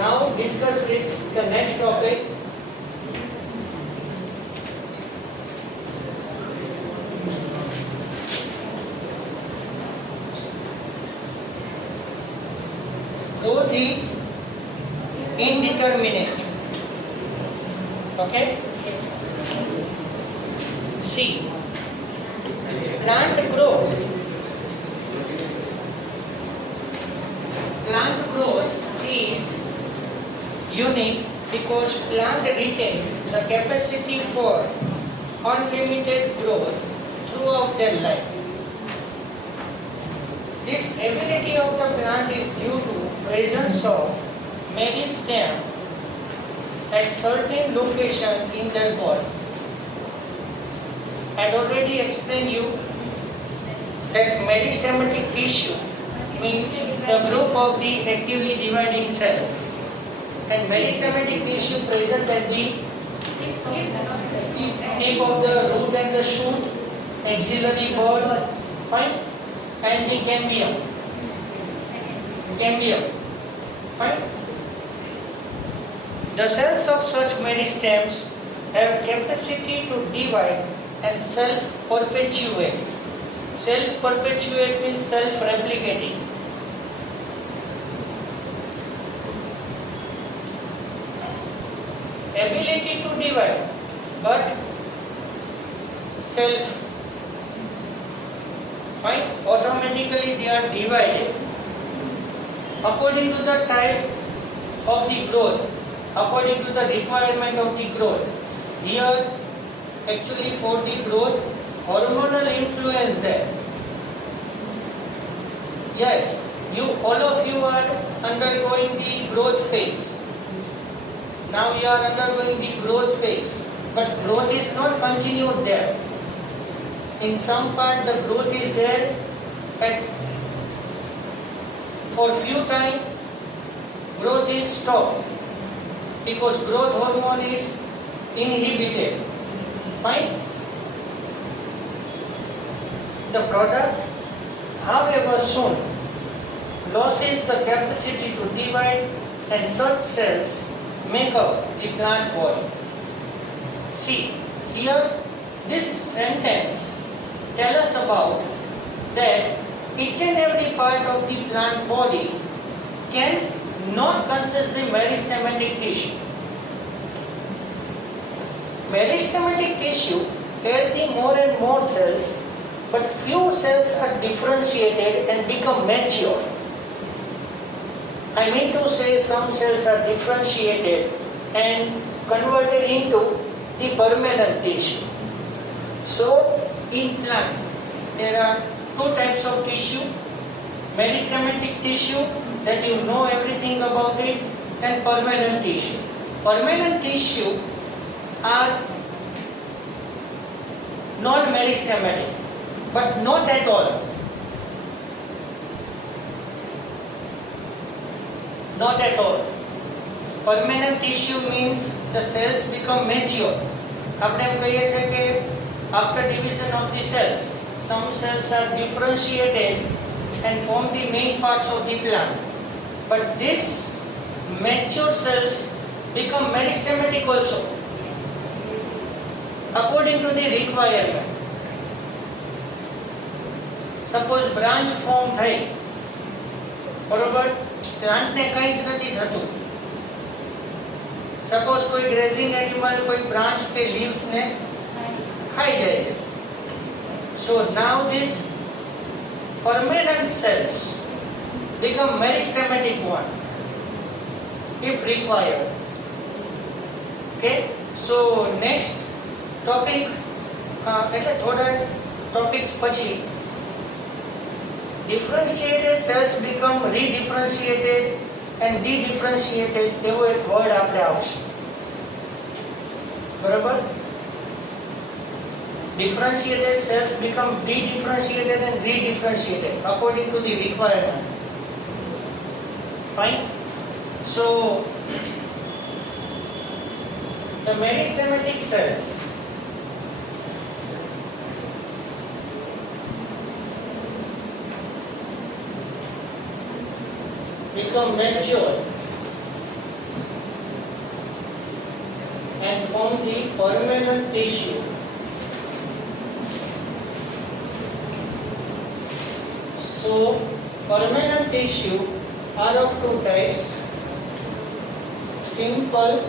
Now discuss with the next topic. Growth is indeterminate. Okay? See, plant growth is unique because plant retain the capacity for unlimited growth throughout their life. This ability of the plant is due to presence of meristem at certain location in their body. I had already explained you that meristematic tissue means the group of the actively dividing cell, and meristematic tissue present at the tip of the root and the shoot, axillary bud, fine, and the cambium, fine. The cells of such meristems have capacity to divide and self-perpetuate. Self-perpetuate means self-replicating. Ability to divide, but self, fine, automatically they are divided according to the type of the growth, according to the requirement of the growth. Here, actually for the growth, hormonal influence there. Yes, all of you are undergoing the growth phase. Now you are undergoing the growth phase, but growth is not continued there. In some part the growth is there, but for few time growth is stopped because growth hormone is inhibited. Fine. The product, however, soon loses the capacity to divide, and such cells make up the plant body. See, here this sentence tells us about that each and every part of the plant body can not consist the meristematic tissue. Meristematic tissue has the more and more cells, but few cells are differentiated and become mature. I mean to say some cells are differentiated and converted into the permanent tissue. So, in plant, there are two types of tissue: meristematic tissue, that you know everything about it, and permanent tissue. Permanent tissue are non-meristematic, but not at all. Not at all. Permanent tissue means the cells become mature. આપણે એમ કહીએ છીએ કે after division of the cells, some cells are differentiated and form the main parts of the plant. But these mature cells become meristematic also, according to the requirement. Suppose branch form થઈ, બરોબર, પ્લાન્ટને કંઈ જ નથી થતું. Suppose કોઈ grazing animal કોઈ branch કે લીવ્સ ને ખાઈ જાય છે. So now these permanent cells become meristematic one if required. Okay, so next topic, એટલે થોડા topics પછી differentiated cells become redifferentiated and de-differentiated, એવો એક વર્ડ આપણે આવશે. બરાબર? Differentiated cells become de-differentiated and redifferentiated according to the requirement. Fine? So, the meristematic cells become mature and form the permanent tissue. So, permanent tissue are of two types: simple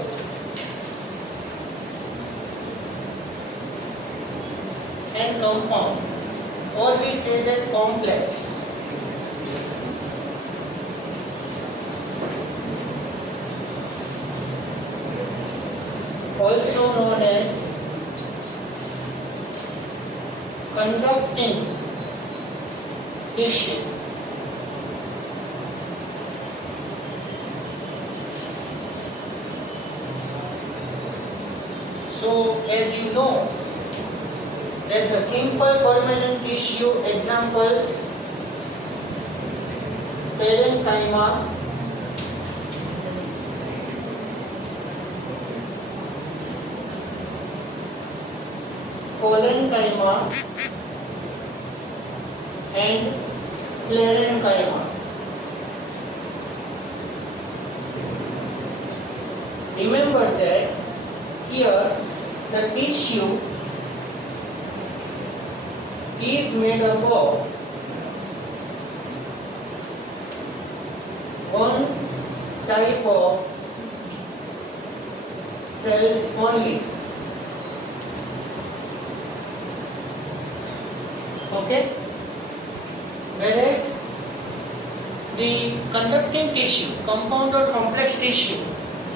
and compound, or we say that complex. Also known as conducting tissue. So, as you know, that the simple permanent tissue examples: parenchyma, collenchyma, and sclerenchyma. Remember that here the tissue is made up of one type of cells only. Okay? Whereas the conducting tissue, compound or complex tissue,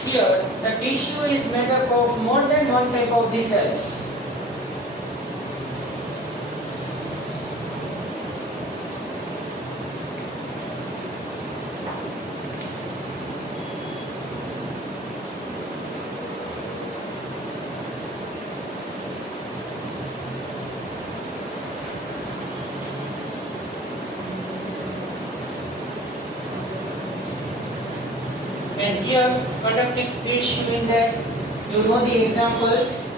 here the tissue is made up of more than one type of the cells. And here conducting tissue in that, you know the examples: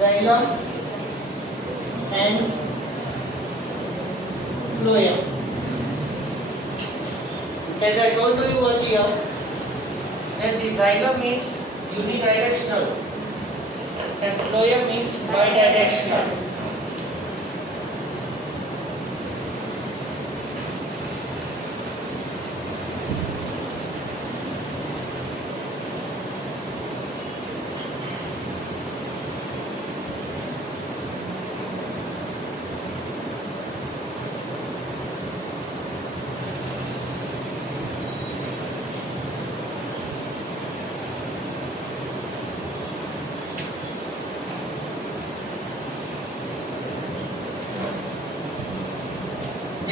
xylem and phloem. As I told you earlier, that the xylem is unidirectional and phloem is bidirectional.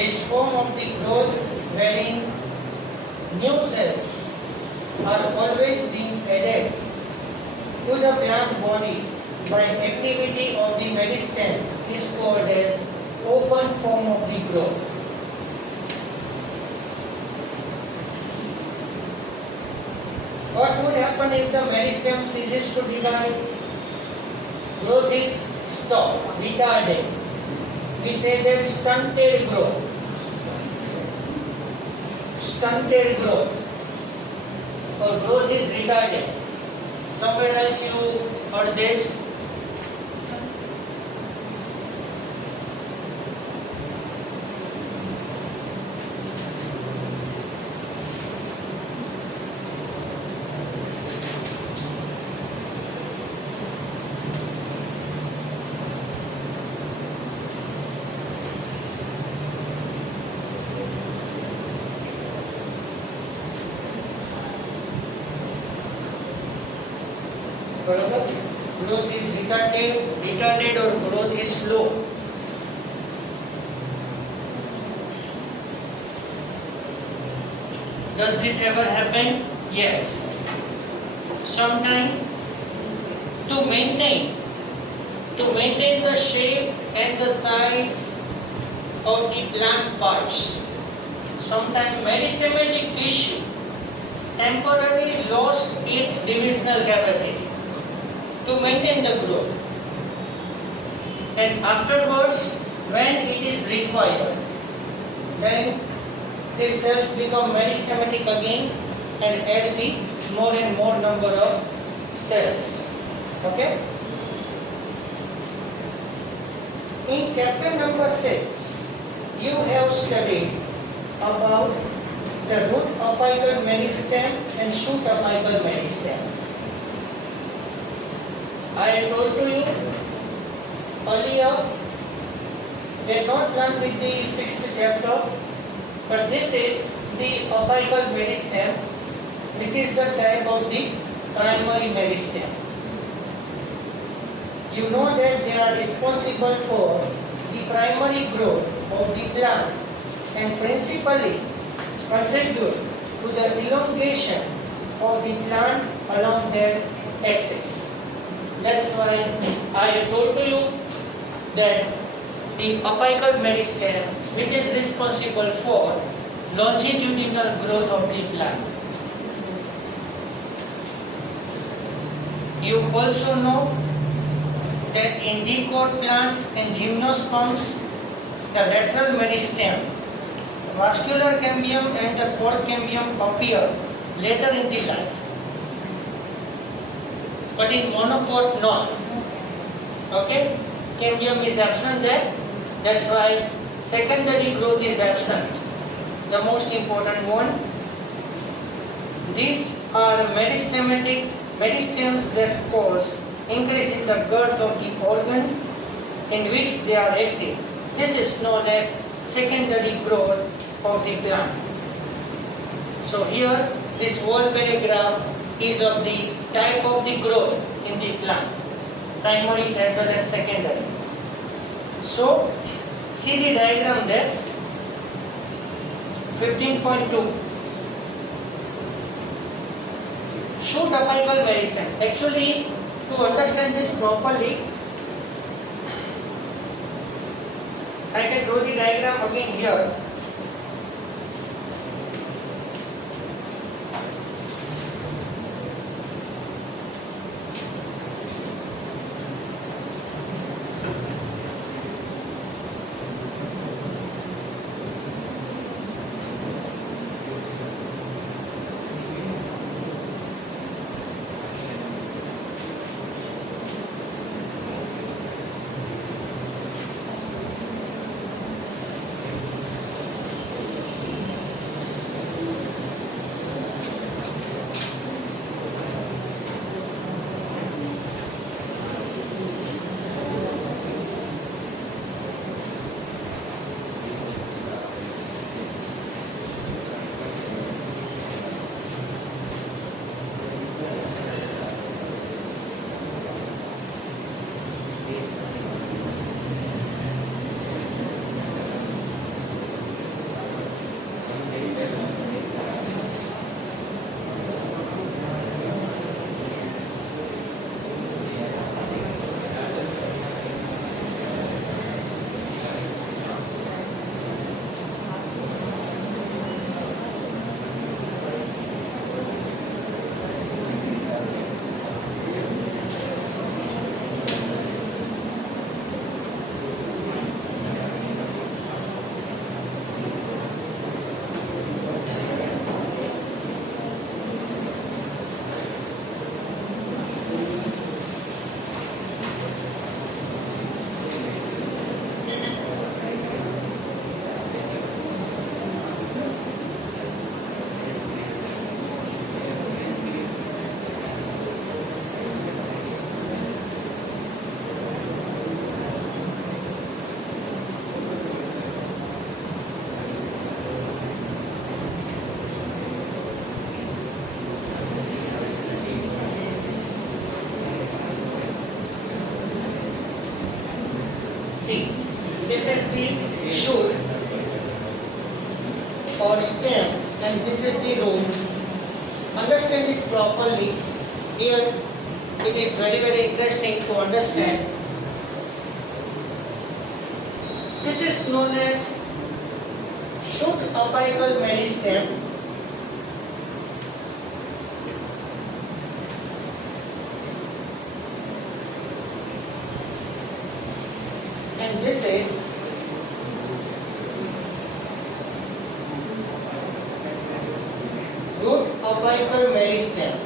This form of the growth wherein new cells are always being added to the plant body by activity of the meristem is called as open form of the growth. What would happen if the meristem ceases to divide? Growth is stopped, retarded. We say that stunted growth. Stunted growth, or growth is retarded. Somewhere else you heard this. Growth is retarded or growth is slow. Does this ever happen? Yes. Sometimes to maintain the shape and the size of the plant parts, sometimes meristematic tissue temporarily lost its divisional capacity to maintain the growth, and afterwards when it is required, then these cells become meristematic again and add the more and more number of cells. Okay? In chapter number 6, you have studied about the root apical meristem and shoot apical meristem. I told to you earlier, they are not done with the 6th chapter, but this is the apical meristem, which is the type of the primary meristem. You know that they are responsible for the primary growth of the plant and principally contribute to the elongation of the plant along their axis. That's why I told to you that the apical meristem, which is responsible for longitudinal growth of the plant. You also know that in dicot plants and gymnosperms, the lateral meristem, vascular cambium and the cord cambium appear later in the life. But in monocot, not. Okay? Cambium is absent there. That's why secondary growth is absent. The most important one. These are meristems that cause increase in the girth of the organ in which they are active. This is known as secondary growth of the plant. So here this whole paragraph is of the type of the growth in the plant, primary as well as secondary. So see the diagram there, 15.2. Shoot apical meristem. Actually, to understand this properly, I can draw the diagram again here. This is the shoot or stem and this is the root. Understand it properly. Here it is very interesting to understand. This is known as shoot apical meristem. And this is root apical meristem.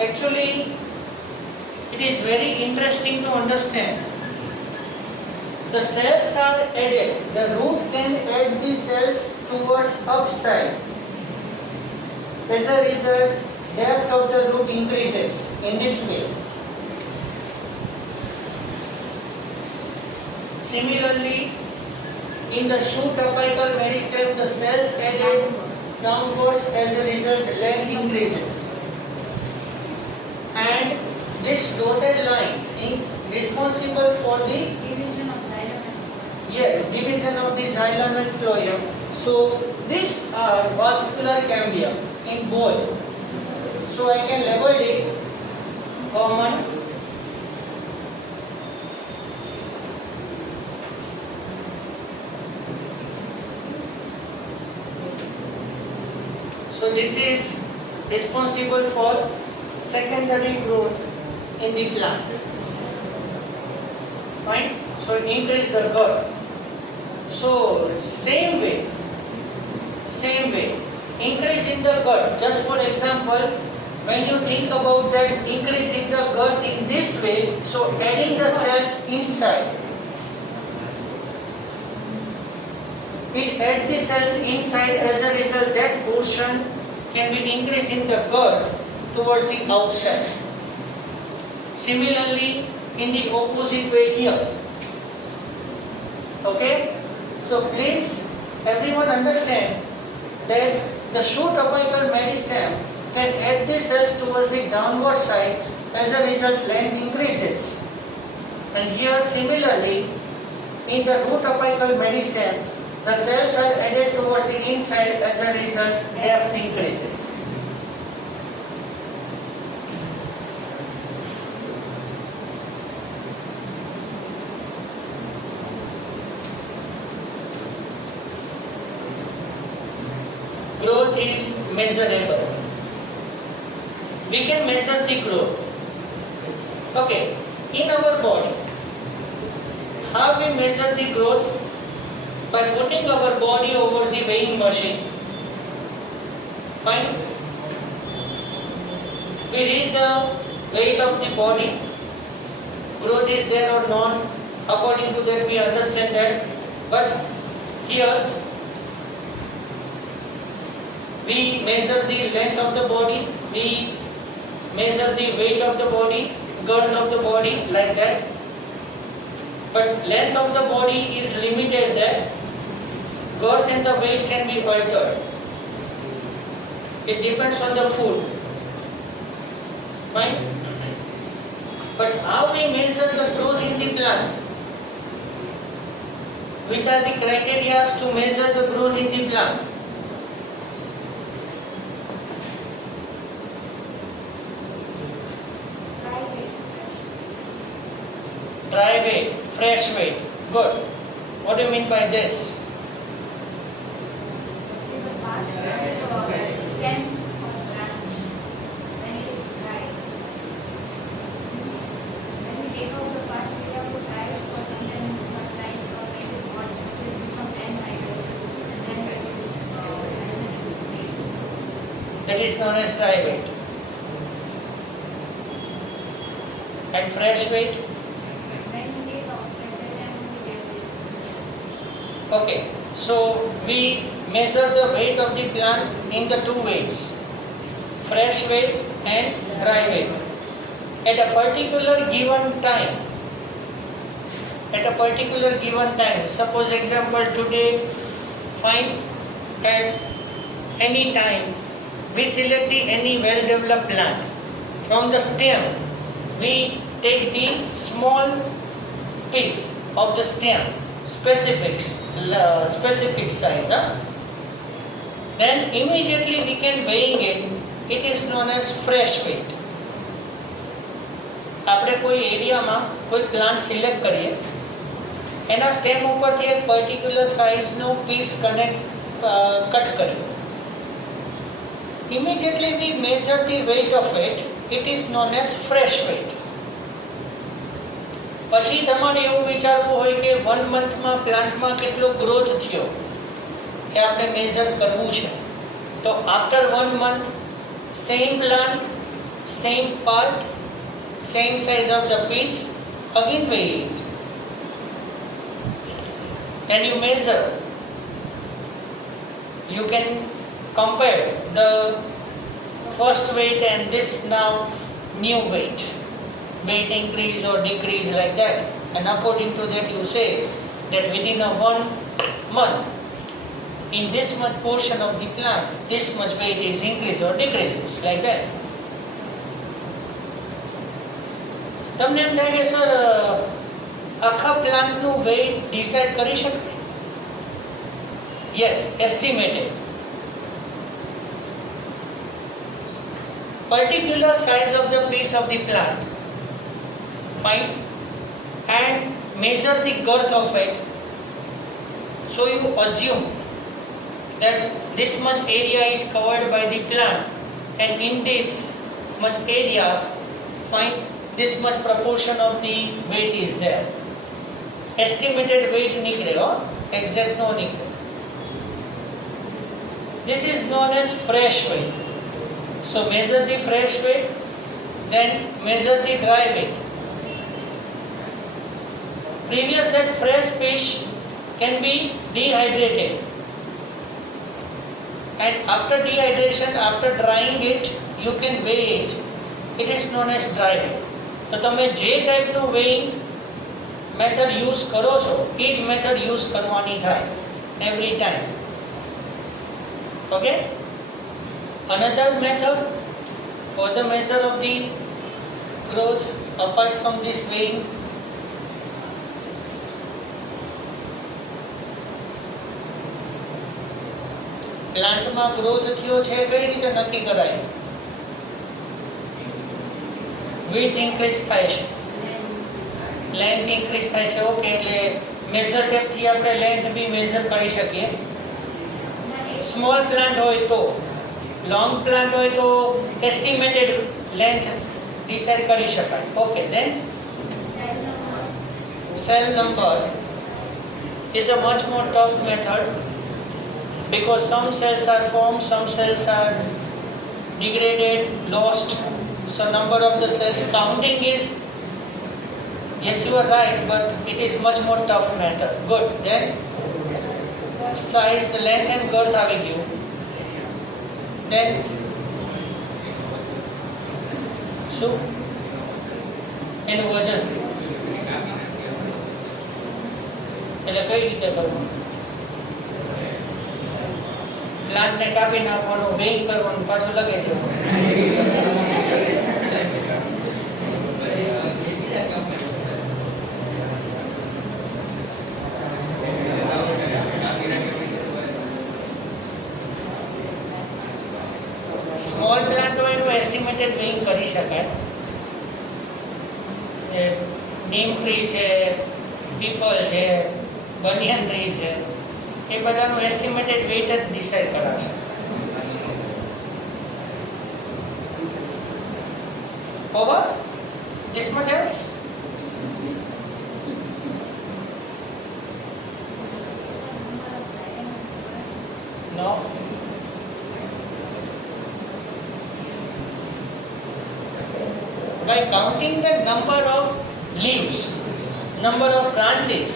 Actually, it is very interesting to understand. The cells are added. The root can add the cells towards upside. As a result, depth of the root increases in this way. Similarly, in the shoot apical meristem, the cells added downwards. As a result, length increases. And this dotted line is responsible for the Division of xylem and division of the xylem and phloem. So these are vascular cambia in both. So I can label it common, so this is responsible for secondary growth in the plant. Fine. So increase the girth. So same way, increase in the girth. Just for example, when you think about that increase in the girth in this way, so adding the cells inside, it adds the cells inside. As a result, that portion can be increased in the girth towards the outside. Similarly, in the opposite way here. Okay? So please, everyone understand that the shoot apical meristem can add the cells towards the downward side. As a result, length increases. And here similarly, in the root apical meristem, the cells are added towards the inside. As a result, depth increases. Growth is measurable. We can measure the growth. Okay, in our body, how we measure the growth? By putting our body over the weighing machine. Fine. We read the weight of the body. Growth is there or not. According to that, we understand that. But here, we measure the length of the body, we measure the weight of the body, girth of the body, like that. But length of the body is limited there. Girth and the weight can be altered. It depends on the food. Fine? But how we measure the growth in the plant? Which are the criteria to measure the growth in the plant? Dry weight, fresh weight. Good. What do you mean by this? is a part of the stem of branch when it is dry. Means when we take out the part, we have to dry it for some time in the sunlight or make it hot, so it becomes anhydrous, and then we will spray. That is known as dry weight. And fresh weight? When we take out, at that time we get this. Okay. So we measure the weight of the plant in the two ways. Fresh weight and dry weight. At a particular given time, suppose example today, fine, at any time, we select any well-developed plant. From the stem, we take the small piece of the stem, specific size. Then immediately we can weighing it. It is known as fresh weight. આપણે કોઈ એરિયામાં કોઈ plant select કરીએ, એના stem ઉપરથી એક particular સાઇઝનો piece cut કર્યો. Immediately we measure the weight of it. It is known as fresh weight. પછી તમારે એવું વિચારવું હોય કે 1 મંથમાં પ્લાન્ટમાં કેટલો ગ્રોથ થયો, કે આપણે મેઝર કરવું છે. તો after 1 month same plant, same part, same size of the piece, again weigh it and you measure. You can compare the first weight and this now new weight increase or decrease like that, and according to that you say that within a 1 month in this much portion of the plant this much weight is increase or decreases like that. તમને એમ થાય કે sir આખા પ્લાન્ટનું weight decide કરી શકાય? Yes, estimated. Particular size of the piece of the plant, fine, and measure the girth of it. So you assume that this much area is covered by the plant, and in this much area, fine, this much proportion of the weight is there. Estimated weight nikle, exact no nikle. This is known as fresh weight. So measure the fresh weight, then measure the dry weight. Previous that fresh fish can be dehydrated, and after dehydration, after drying it, you can weigh it. It is known as dry weight. તો તમે જે ટાઈપનું weighing method use કરો છો એ જ method use કરવાની થાય every time. Okay. Another method for the measure of the growth apart from this weighing, પ્લાન્ટમાં ગ્રોથ થયો છે કઈ રીતે નક્કી કરાય? width increase થાય છે, length increase થાય છે. ઓકે, એટલે મેઝર ટેપ થી આપણે લેન્થ બી મેઝર કરી શકીએ. સ્મોલ પ્લાન્ટ હોય તો, લોંગ પ્લાન્ટ હોય તો એસ્ટિમેટેડ લેન્થ ડિસાઇડ કરી શકાય. Okay, then cell number is a much more tough method because some cells are formed, some cells are degraded, lost. So number of the cells counting is, yes, you are right, but it is much more tough method. Good. Then size, length and girth આવી ગયું. Then શું એનું વજન, એટલે કઈ રીતે કરવું? પ્લાન્ટને કાપી નાખવાનું, વેઇંગ કરવાનું, પાછું લગાવી દેવાનું. સ્મોલ પ્લાન્ટ હોય તો એસ્ટિમેટેડ વેઇંગ કરી શકાય. નીમ ટ્રી છે, પીપલ છે, બનિયન ટ્રી છે, એ બધાનું એસ્ટિમેટેડ વેઇટ જ ડિસાઇડ કરાશે. Over? This much else? No. By counting the number of leaves, number of branches,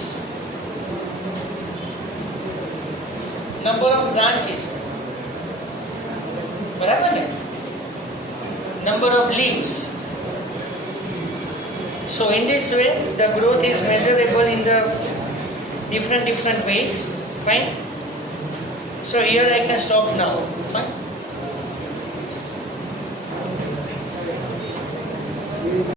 બરાબર ને? Number of leaves. So in this way the growth is measurable in the different ways. Fine. So here I can stop now. Fine.